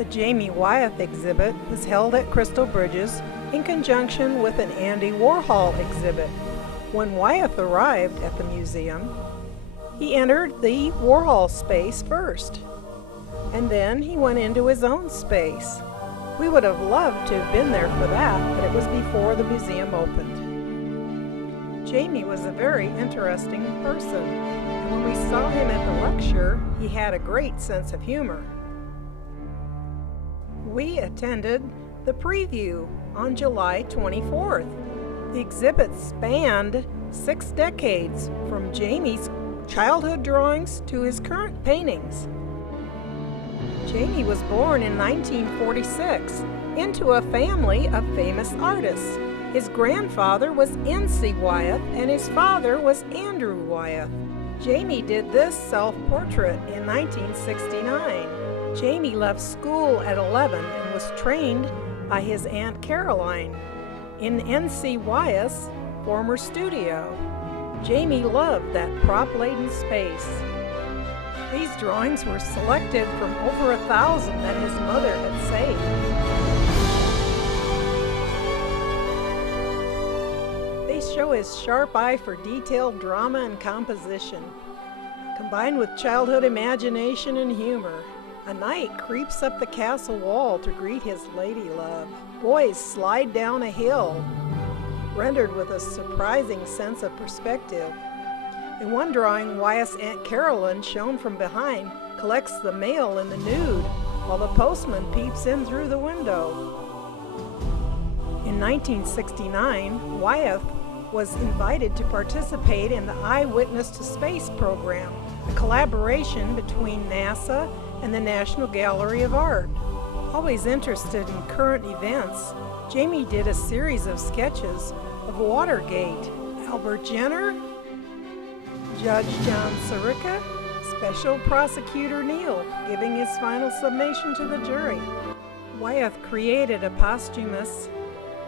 The Jamie Wyeth exhibit was held at Crystal Bridges in conjunction with an Andy Warhol exhibit. When Wyeth arrived at the museum, he entered the Warhol space first, and then he went into his own space. We would have loved to have been there for that, but it was before the museum opened. Jamie was a very interesting person, and when we saw him at the lecture, he had a great sense of humor. We attended the preview on July 24th. The exhibit spanned 6 decades, from Jamie's childhood drawings to his current paintings. Jamie was born in 1946 into a family of famous artists. His grandfather was NC Wyeth and his father was Andrew Wyeth. Jamie did this self-portrait in 1969. Jamie left school at 11 and was trained by his Aunt Caroline in NC Wyeth's former studio. Jamie loved that prop-laden space. These drawings were selected from over 1,000 that his mother had saved. They show his sharp eye for detailed drama and composition, combined with childhood imagination and humor. A knight creeps up the castle wall to greet his lady love. Boys slide down a hill, rendered with a surprising sense of perspective. In one drawing, Wyeth's Aunt Caroline, shown from behind, collects the mail in the nude, while the postman peeps in through the window. In 1969, Wyeth was invited to participate in the Eyewitness to Space program, a collaboration between NASA and the National Gallery of Art. Always interested in current events, Jamie did a series of sketches of Watergate, Albert Jenner, Judge John Sirica, Special Prosecutor Neal giving his final summation to the jury. Wyeth created a posthumous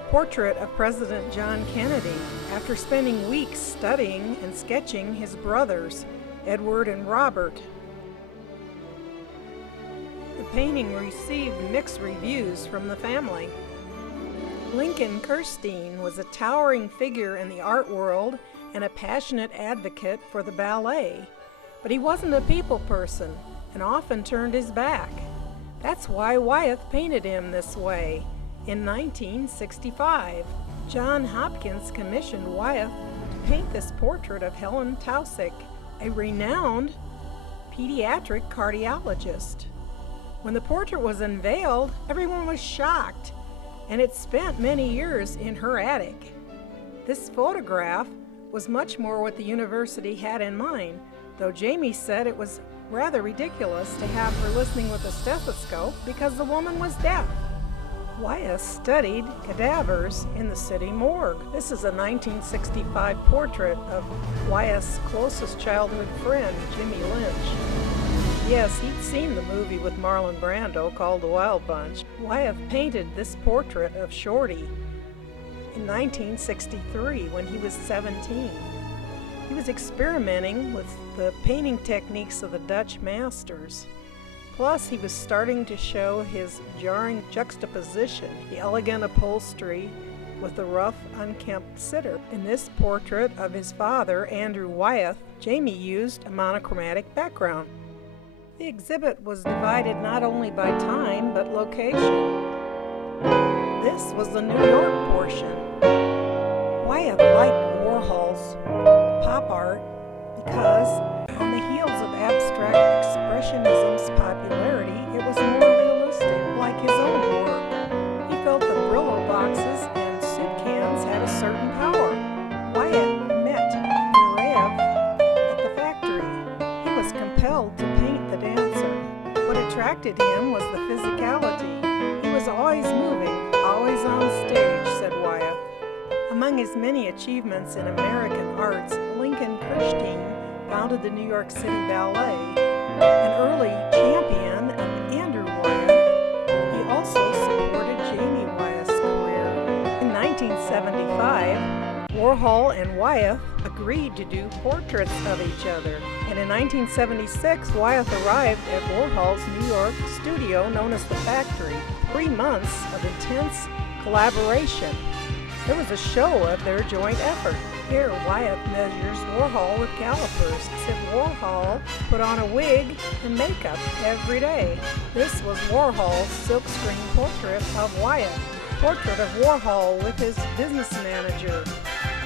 portrait of President John Kennedy after spending weeks studying and sketching his brothers, Edward and Robert. The painting received mixed reviews from the family. Lincoln Kirstein was a towering figure in the art world and a passionate advocate for the ballet, but he wasn't a people person and often turned his back. That's why Wyeth painted him this way. In 1965, John Hopkins commissioned Wyeth to paint this portrait of Helen Taussig, a renowned pediatric cardiologist. When the portrait was unveiled, everyone was shocked, and it spent many years in her attic. This photograph was much more what the university had in mind, though Jamie said it was rather ridiculous to have her listening with a stethoscope because the woman was deaf. Wyeth studied cadavers in the city morgue. This is a 1965 portrait of Wyeth's closest childhood friend, Jimmy Lynch. Yes, he'd seen the movie with Marlon Brando called The Wild Bunch. Wyeth painted this portrait of Shorty in 1963 when he was 17. He was experimenting with the painting techniques of the Dutch masters. Plus, he was starting to show his jarring juxtaposition, the elegant upholstery with the rough, unkempt sitter. In this portrait of his father, Andrew Wyeth, Jamie used a monochromatic background. The exhibit was divided not only by time, but location. This was the New York portion. Wyeth liked Warhol's pop art because, on the heels of abstract expressionism's popularity, it was more realistic, like his own work. He felt the Brillo boxes and soup cans had a certain power. Wyeth met Nureyev at the factory. He was compelled to paint the dancer. What attracted him was the physicality. He was always moving, always on stage, said Wyeth. Among his many achievements in American arts, Lincoln Kirstein founded the New York City Ballet, an early champion of Andrew Wyeth. He also supported Jamie Wyeth's career. In 1975, Warhol and Wyeth agreed to do portraits of each other. And in 1976, Wyeth arrived at Warhol's New York studio known as The Factory. 3 months of intense collaboration. It was a show of their joint effort. Here, Wyeth measures Warhol with calipers. Except Warhol put on a wig and makeup every day. This was Warhol's silkscreen portrait of Wyeth. Portrait of Warhol with his business manager,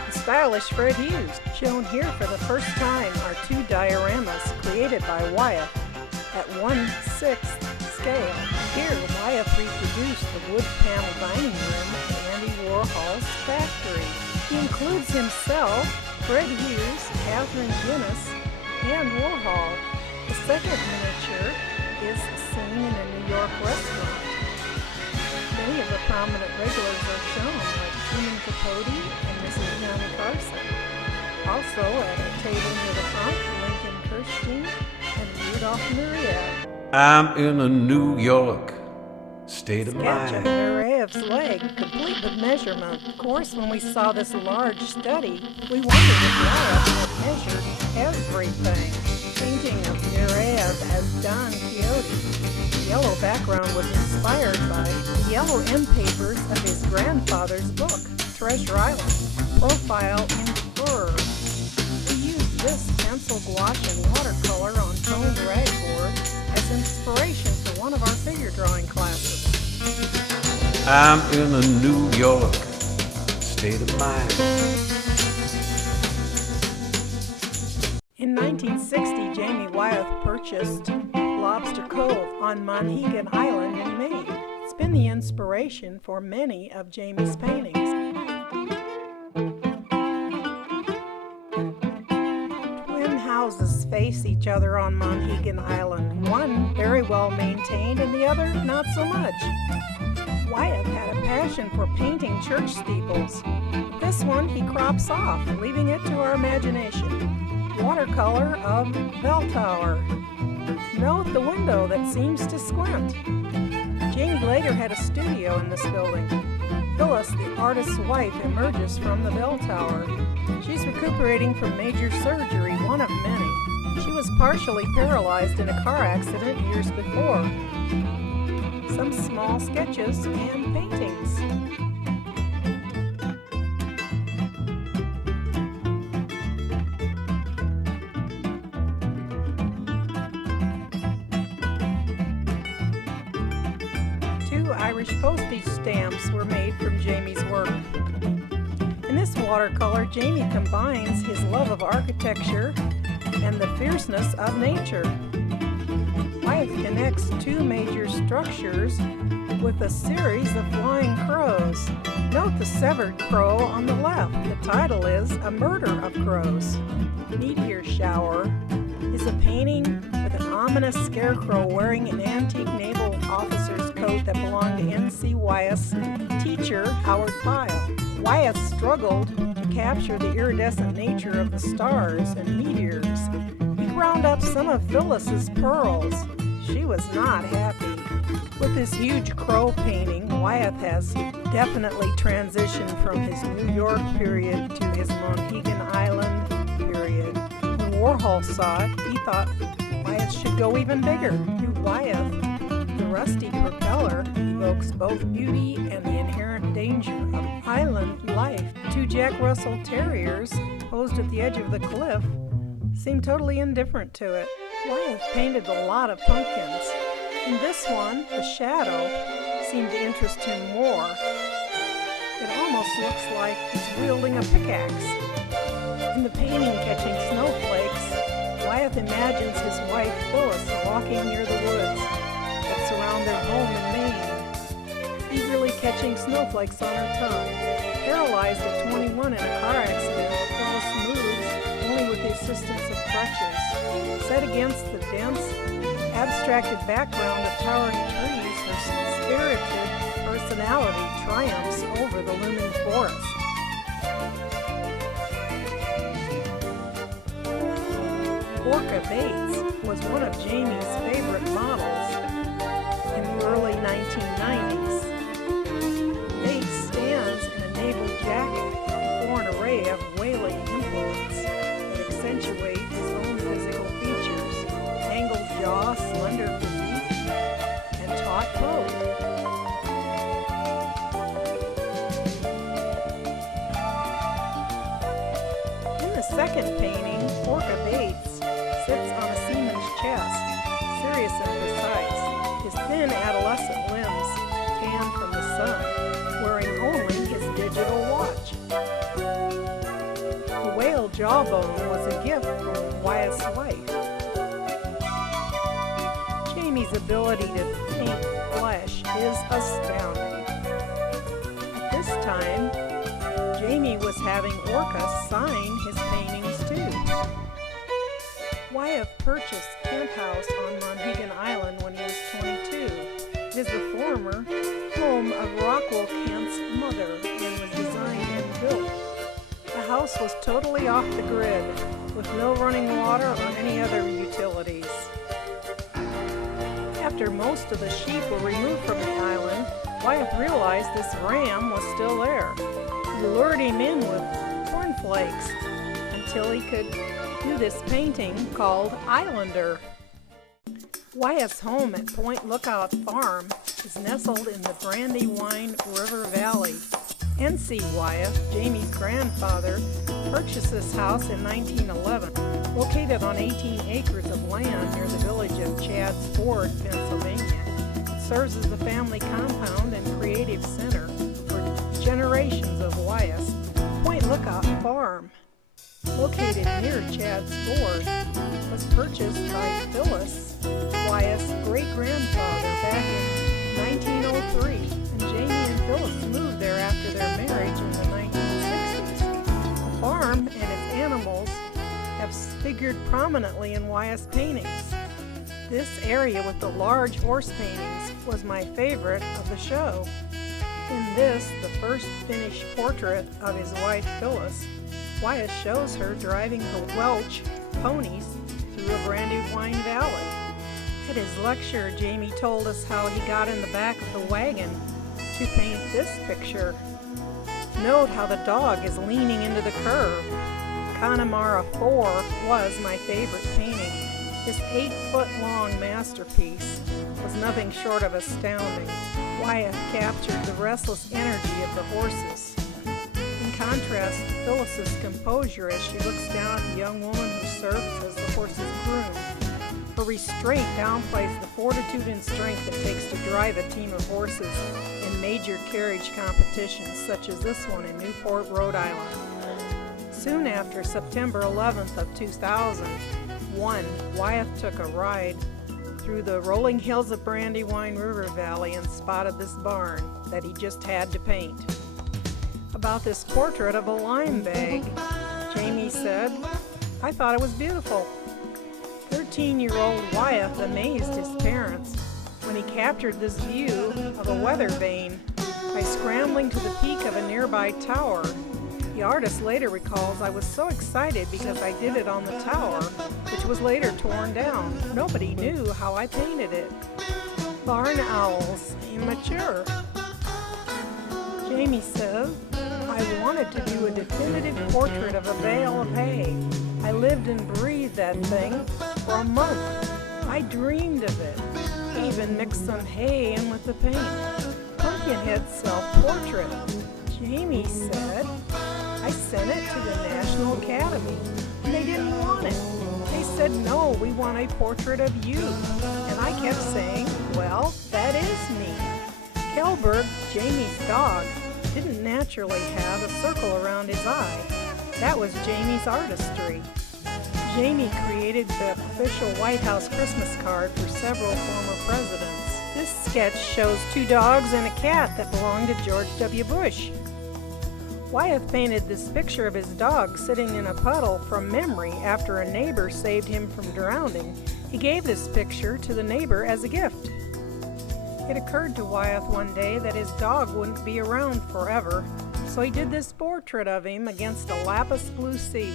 the stylish Fred Hughes. Shown here for the first time are 2 dioramas created by Wyeth at 1/6 scale. Here, Wyeth reproduced the wood panel dining room in Andy Warhol's factory. He includes himself, Fred Hughes, Catherine Guinness, and Warhol. The second miniature is seen in a New York restaurant. Many of the prominent regulars are shown, like Truman Capote and Mrs. Johnny Carson. Also at a table near the front, Lincoln Kirstein and Rudolph Nureyev. I'm in a New York state of Sketch of mind. Nureyev's leg, complete with measurement. Of course, when we saw this large study, we wondered if Wyeth had measured everything. Painting of Nureyev as Don Quixote. The yellow background was inspired by the yellow end papers of his grandfather's book, Treasure Island, Profile in Fur. We used this pencil, gouache, and watercolor on toned ragboard as inspiration for one of our figure drawing classes. I'm in a New York state of mind. In 1960, Jamie Wyeth purchased Lobster Cove on Monhegan Island in Maine. It's been the inspiration for many of Jamie's paintings. Twin houses face each other on Monhegan Island, one very well maintained and the other not so much. Wyeth had a passion for painting church steeples. This one he crops off, leaving it to our imagination. Watercolor of bell tower. Note the window that seems to squint. Jamie later had a studio in this building. Phyllis, the artist's wife, emerges from the bell tower. She's recuperating from major surgery, one of many. She was partially paralyzed in a car accident years before. Some small sketches and paintings. Irish postage stamps were made from Jamie's work. In this watercolor, Jamie combines his love of architecture and the fierceness of nature. Wyeth connects 2 major structures with a series of flying crows. Note the severed crow on the left. The title is A Murder of Crows. Meteor Shower is a painting with an ominous scarecrow wearing an antique naval officer's coat that belonged to NC Wyeth's teacher, Howard Pyle. Wyeth struggled to capture the iridescent nature of the stars and meteors. He ground up some of Phyllis's pearls. She was not happy. With this huge crow painting, Wyeth has definitely transitioned from his New York period to his Monhegan Island period. When Warhol saw it, he thought Wyeth should go even bigger. To Wyeth, the rusty propeller evokes both beauty and the inherent danger of island life. 2 Jack Russell Terriers posed at the edge of the cliff seem totally indifferent to it. Wyeth painted a lot of pumpkins. In this one, the shadow seemed to interest him more. It almost looks like he's wielding a pickaxe. In the painting Catching Snowflakes, Wyeth imagines his wife Phyllis walking near the woods that surround their home in Maine, eagerly catching snowflakes on her tongue. Paralyzed at 21 in a car accident, Phyllis moves only with the assistance of crutches. Set against the dense, abstracted background of towering trees, her spirited personality triumphs over the looming forest. Orca Bates was one of Jamie's favorite models in the early 1990s. Bates stands in a naval jacket for an array of whaling influence. second painting, Orca Bates sits on a seaman's chest, serious and precise, his thin adolescent limbs tanned from the sun, wearing only his digital watch. The whale jawbone was a gift from Wyeth's wife. Jamie's ability to paint flesh is astounding. At this time, Jamie was having Orca sign his paintings too. Wyeth purchased Kent House on Monhegan Island when he was 22. It is the former home of Rockwell Kent's mother and was designed and built. The house was totally off the grid, with no running water or any other utilities. After most of the sheep were removed from the island, Wyeth realized this ram was still there. He lured him in with cornflakes until he could do this painting called Islander. Wyeth's home at Point Lookout Farm is nestled in the Brandywine River Valley. NC Wyeth, Jamie's grandfather, purchased this house in 1911, located on 18 acres of land near the village of Chadds Ford, Pennsylvania. It serves as the family compound and creative center for generations of Wyeths. Point Lookout Farm, located near Chadds Ford, was purchased by Phyllis, Wyeth's great-grandfather, back in 1903, and Jamie and Phyllis moved there after their marriage in the 1960s. The farm and its animals have figured prominently in Wyeth's paintings. This area with the large horse paintings was my favorite of the show. In this, the first finished portrait of his wife Phyllis, Wyeth shows her driving her Welch ponies through a Brandywine Valley. At his lecture, Jamie told us how he got in the back of the wagon to paint this picture. Note how the dog is leaning into the curve. Connemara 4 was my favorite painting. This 8-foot-long masterpiece was nothing short of astounding. Wyeth captured the restless energy of the horses. In contrast, Phyllis's composure as she looks down at the young woman who serves as the horse's groom. Her restraint downplays the fortitude and strength it takes to drive a team of horses in major carriage competitions such as this one in Newport, Rhode Island. Soon after September 11th of 2001, Wyeth took a ride through the rolling hills of Brandywine River Valley and spotted this barn that he just had to paint. About this portrait of a lime bag, Jamie said, "I thought it was beautiful." 13-year-old Wyeth amazed his parents when he captured this view of a weather vane by scrambling to the peak of a nearby tower. The artist later recalls, "I was so excited because I did it on the tower, which was later torn down. Nobody knew how I painted it." Barn owls, immature. Jamie says, "I wanted to do a definitive portrait of a bale of hay. I lived and breathed that thing for a month. I dreamed of it. Even mixed some hay in with the paint. Pumpkinhead self-portrait." Jamie said, "I sent it to the National Academy, and they didn't want it. They said, 'No, we want a portrait of you.' And I kept saying, 'Well, that is me.'" Kelberg, Jamie's dog, didn't naturally have a circle around his eye. That was Jamie's artistry. Jamie created the official White House Christmas card for several former presidents. This sketch shows 2 dogs and a cat that belonged to George W. Bush. Wyeth painted this picture of his dog sitting in a puddle from memory after a neighbor saved him from drowning. He gave this picture to the neighbor as a gift. It occurred to Wyeth one day that his dog wouldn't be around forever, so he did this portrait of him against a lapis blue sea.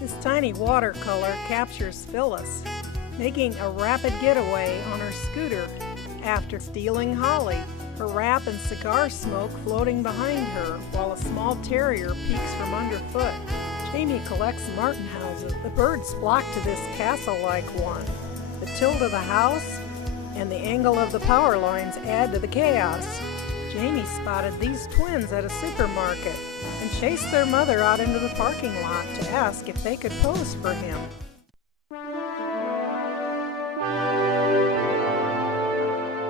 This tiny watercolor captures Phyllis making a rapid getaway on her scooter after stealing holly, her wrap and cigar smoke floating behind her while a small terrier peeks from underfoot. Jamie collects martin houses. The birds flock to this castle-like one. The tilt of the house and the angle of the power lines add to the chaos. Jamie spotted these twins at a supermarket and chased their mother out into the parking lot to ask if they could pose for him.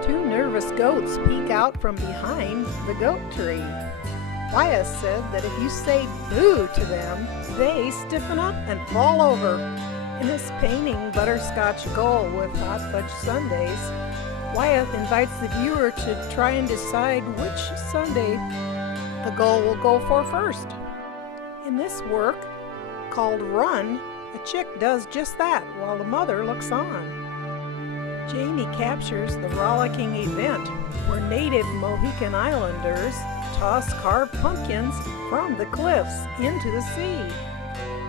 Two nervous goats peek out from behind the goat tree. Wyeth said that if you say boo to them, they stiffen up and fall over. In his painting, Butterscotch Gull with Hot Fudge Sundaes, Wyeth invites the viewer to try and decide which sundae the gull will go for first. In this work, called Run, a chick does just that while the mother looks on. Jamie captures the rollicking event where native Mohican Islanders toss carved pumpkins from the cliffs into the sea.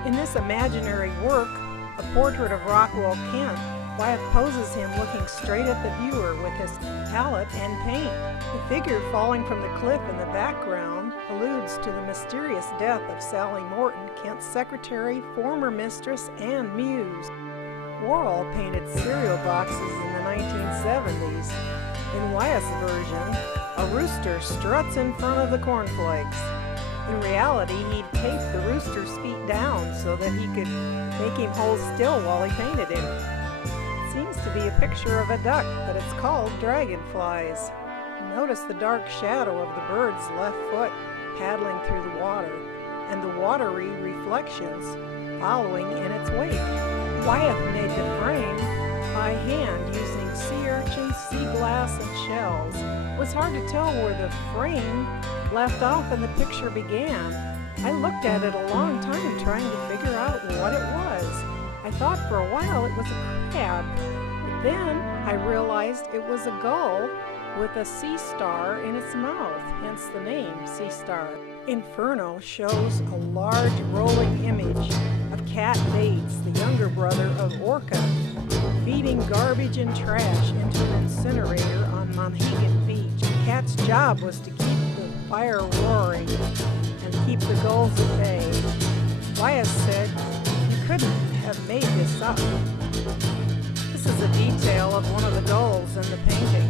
In this imaginary work, a portrait of Rockwell Kent, Wyeth poses him looking straight at the viewer with his palette and paint. The figure falling from the cliff in the background alludes to the mysterious death of Sally Morton, Kent's secretary, former mistress, and muse. Warhol painted cereal boxes in the 1970s. In Wyeth's version, a rooster struts in front of the cornflakes. In reality, he'd taped the rooster's feet down so that he could make him hold still while he painted him. It seems to be a picture of a duck, but it's called dragonflies. Notice the dark shadow of the bird's left foot paddling through the water, and the watery reflections following in its wake. Wyeth made the frame by hand using sea urchins, sea glass, and shells. It was hard to tell where the frame left off and the picture began. I looked at it a long time trying to figure out what it was. I thought for a while it was a crab, but then I realized it was a gull with a sea star in its mouth, hence the name Sea Star. Inferno shows a large rolling image of Cat Bates, the younger brother of Orca, feeding garbage and trash into an incinerator on Mohegan Beach. Cat's job was to keep the fire roaring and keep the gulls at bay. Wyeth said, "You couldn't have made this up." This is a detail of one of the gulls in the painting.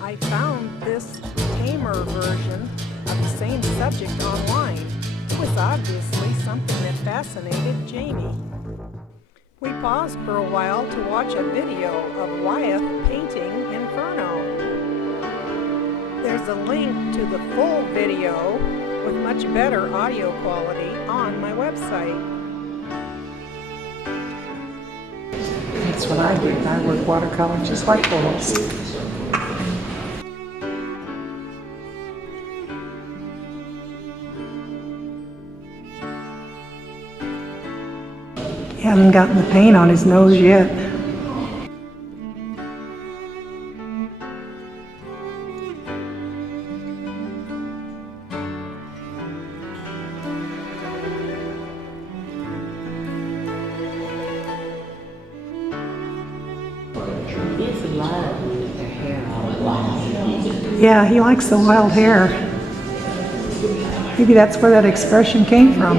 I found this tamer version of the same subject online. It was obviously something that fascinated Jamie. We paused for a while to watch a video of Wyeth painting Inferno. There's a link to the full video with much better audio quality on my website. That's what I do. I work watercolor just like boys. Haven't gotten the paint on his nose yet. Yeah, he likes the wild hair. Maybe that's where that expression came from.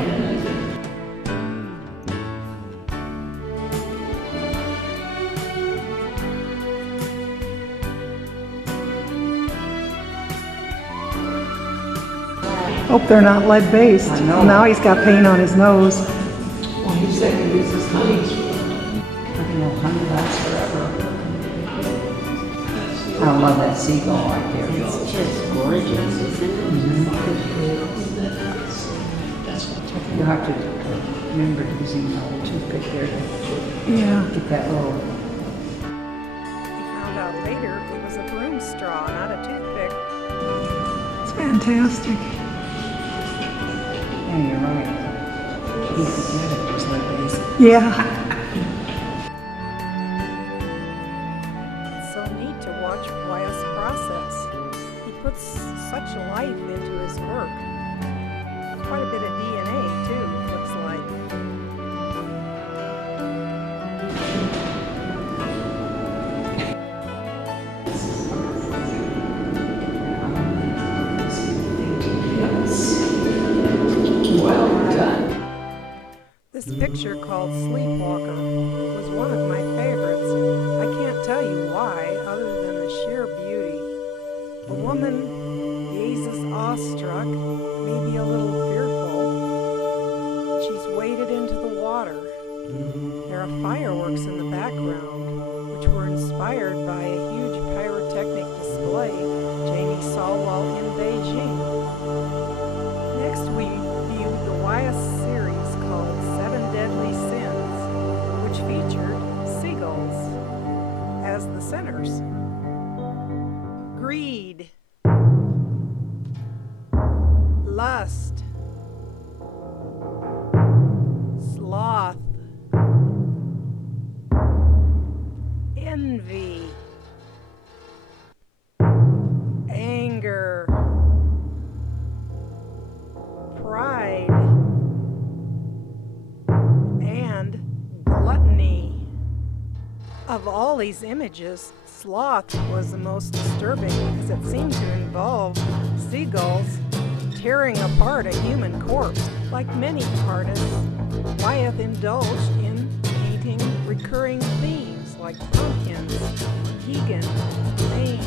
Hope they're not lead-based. Now he's got paint on his nose. Well, he said he uses honey. I know honey lasts forever. I love that seagull right there. It's just gorgeous, isn't it? You have to remember using a toothpick there to get that little. We found out later it was a broom straw, not a toothpick. It's fantastic. Yeah, you're right. He forget it was lead-based. Yeah. It's so neat to watch Wyeth's process. He puts such life into his work. Quite a bit of DNA, too, looks like. Well done. This picture called Sleepwalker was one of my favorites. I can't tell you why, other than the sheer beauty. A woman gazes awestruck, maybe a little fearful. She's waded into the water. There are fireworks in the background, which were inspired by a huge pyrotechnic display Jamie saw while in Beijing. Next, we viewed the Wyeth series called Seven Deadly Sins, which featured seagulls as the sinners. Greed, lust, sloth, envy, anger, pride, and gluttony. Of all these images, sloth was the most disturbing, as it seemed to involve seagulls tearing apart a human corpse. Like many artists, Wyeth indulged in painting recurring themes like pumpkins, Keegan, Maine,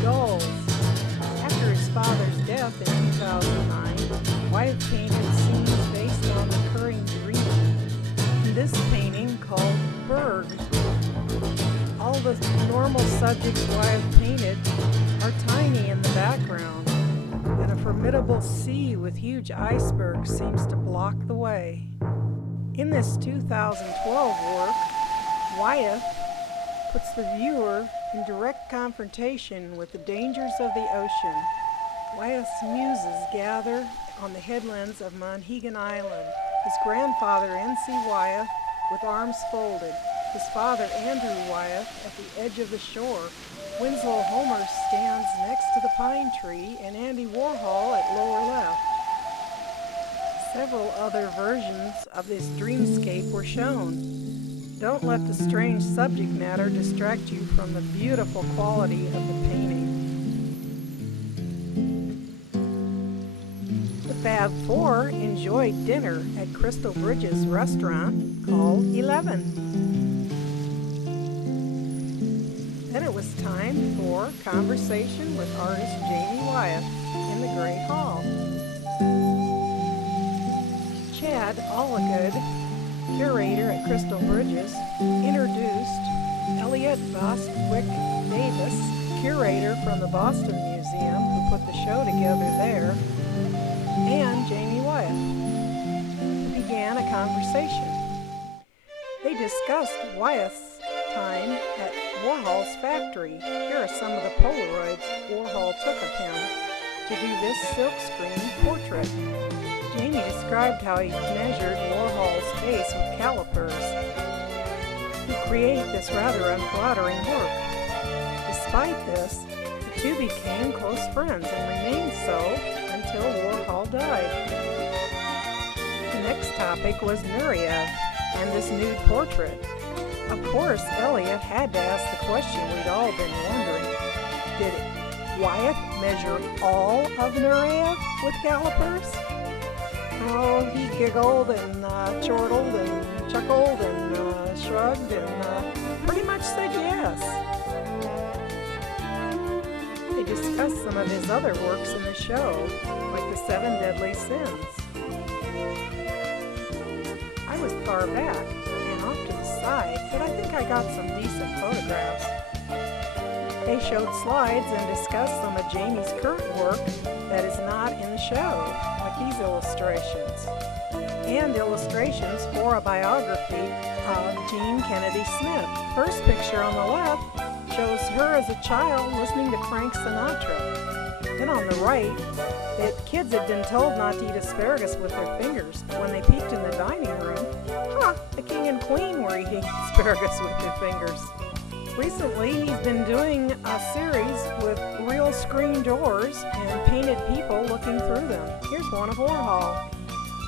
gulls. After his father's death in 2009, Wyeth painted scenes based on recurring dreams. In this painting, called Berg, all the normal subjects Wyeth painted are tiny in the background, and a formidable sea with huge icebergs seems to block the way. In this 2012 work, Wyeth puts the viewer in direct confrontation with the dangers of the ocean. Wyeth's muses gather on the headlands of Monhegan Island. His grandfather, NC Wyeth, with arms folded. His father, Andrew Wyeth, at the edge of the shore. Winslow Homer stands next to the pine tree, and Andy Warhol at lower left. Several other versions of this dreamscape were shown. Don't let the strange subject matter distract you from the beautiful quality of the painting. The Fab Four enjoyed dinner at Crystal Bridge's restaurant called 11. Then it was time for conversation with artist Jamie Wyeth in the Great Hall. Chad Alligood, curator at Crystal Bridges, introduced Elliot Bostwick Davis, curator from the Boston Museum, who put the show together there, and Jamie Wyeth, who began a conversation. They discussed Wyeth's time at Warhol's factory. Here are some of the Polaroids Warhol took of him to do this silkscreen portrait. Jamie described how he measured Warhol's face with calipers to create this rather unflattering work. Despite this, the two became close friends and remained so until Warhol died. The next topic was Nureyev and this nude portrait. Of course, Elliot had to ask the question we'd all been wondering. Did Wyeth measure all of Nureyev with calipers? Oh, he giggled and chortled and chuckled and shrugged and pretty much said yes. They discussed some of his other works in the show, like the Seven Deadly Sins. I was far back and off to the side, but I think I got some decent photographs. They showed slides and discussed some of Jamie's current work that is not in the show, like these illustrations, and illustrations for a biography of Jean Kennedy Smith. First picture on the left shows her as a child listening to Frank Sinatra. Then on the right, the kids had been told not to eat asparagus with their fingers. When they peeked in the dining room, the king and queen were eating asparagus with their fingers. Recently, he's been doing a series with real screen doors and painted people looking through them. Here's one of Warhol.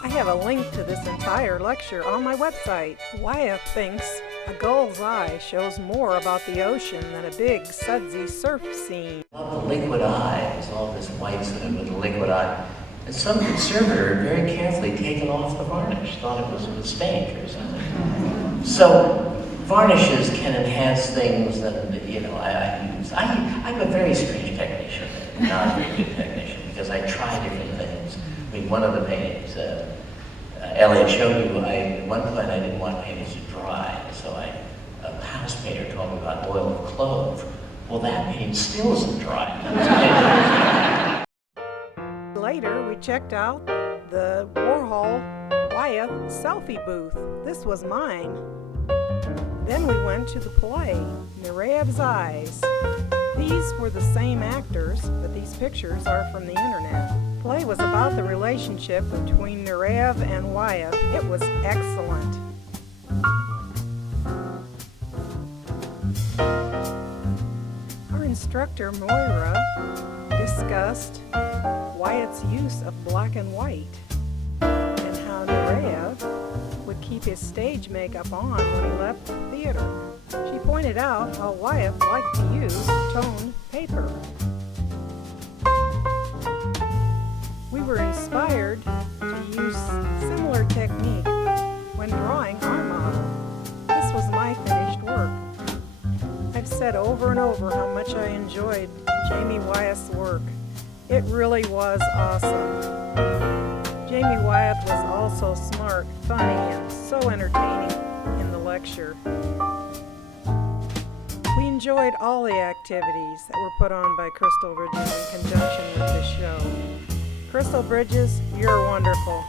I have a link to this entire lecture on my website. Wyeth thinks a gull's eye shows more about the ocean than a big, sudsy surf scene. The liquid eye, it was all this white sort of with the liquid eye. And some conservator had very carefully taken off the varnish, thought it was a mistake or something. So varnishes can enhance things that, I use. I'm a very strange technician. not a very good technician because I tried different things. I mean, one of the paintings, Elliot showed you, at one point I didn't want paintings to dry, so a house painter told me about oil of clove. Well, that painting still isn't dry. Later, we checked out the Warhol Wyeth selfie booth. This was mine. Then we went to the play, Nerev's Eyes. These were the same actors, but these pictures are from the internet. The play was about the relationship between Nerev and Wyeth. It was excellent. Our instructor, Moira, discussed Wyeth's use of black and white and how Nerev would keep his stage makeup on when he left the theater. She pointed out how Wyeth liked to use toned paper. We were inspired to use similar technique when drawing our model. This was my finished work. I've said over and over how much I enjoyed Jamie Wyeth's work. It really was awesome. Jamie Wyeth was also smart, funny, and so entertaining in the lecture. We enjoyed all the activities that were put on by Crystal Bridges in conjunction with this show. Crystal Bridges, you're wonderful.